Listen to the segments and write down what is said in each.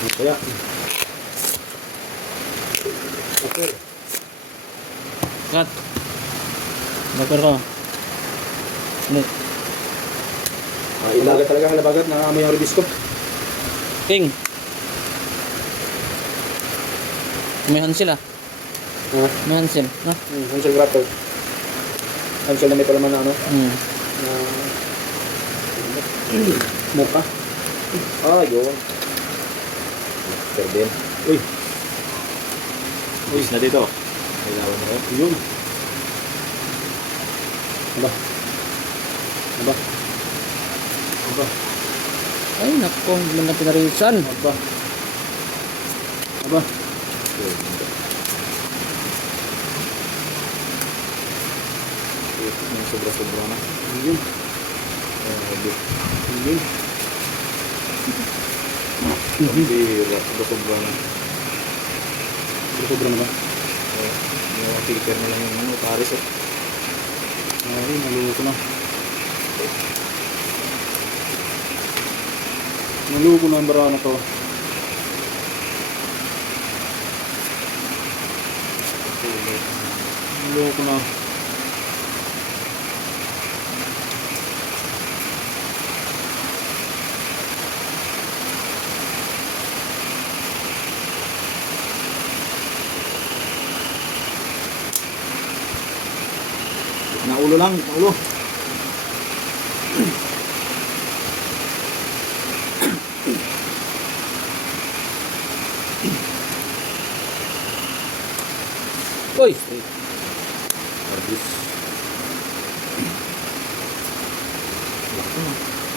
Kaya. Okay. Kat. Bakar ko. Ano? Ilaga talaga halabagat na may harbis ko. King. May Hansel ah. May Hansel. No? Hansel Grapple. Hansel na may palaman na ano. Na muka. Yun. Perdin. Uy. Uy, na dito. Kailangan mo. Yun. Aba. Aba. Aba. Ay, nako. Hindi na pinarisan. Aba. Aba. Sobra-sobra na. Yun. Yun. Bira. Sobra-sobra na. Sobra na ba? Yung filter na lang yung ano, pares eh. Ay, naluluto na. Naluluto na ang bara na to. Naluluto na. Naulo lang, naulo. Uy. Harbis.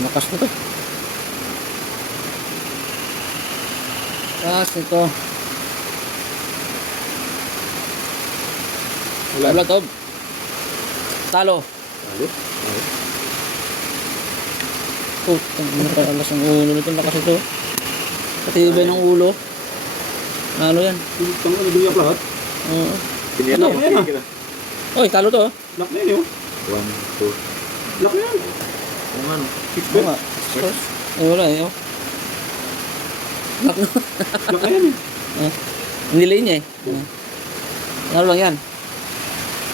Lakas na to. Lakas nito. Wala to. Talo. Talo? Putang ina, alas ang ulo nito. Lakas ito. Katibay ng ulo. Ano yan? Tang ano duyak lahat? Oo. Pinila Ano, yung ayan tigil. Oy, talo to. Lock na yun yun. 1, 2. Lock na yan. Kung ano? Oo nga. Ay, wala eh. Oh. Lock na. Lock na yan eh. Nilay niya eh. Ano lang yan?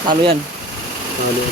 Talo yan. Talo.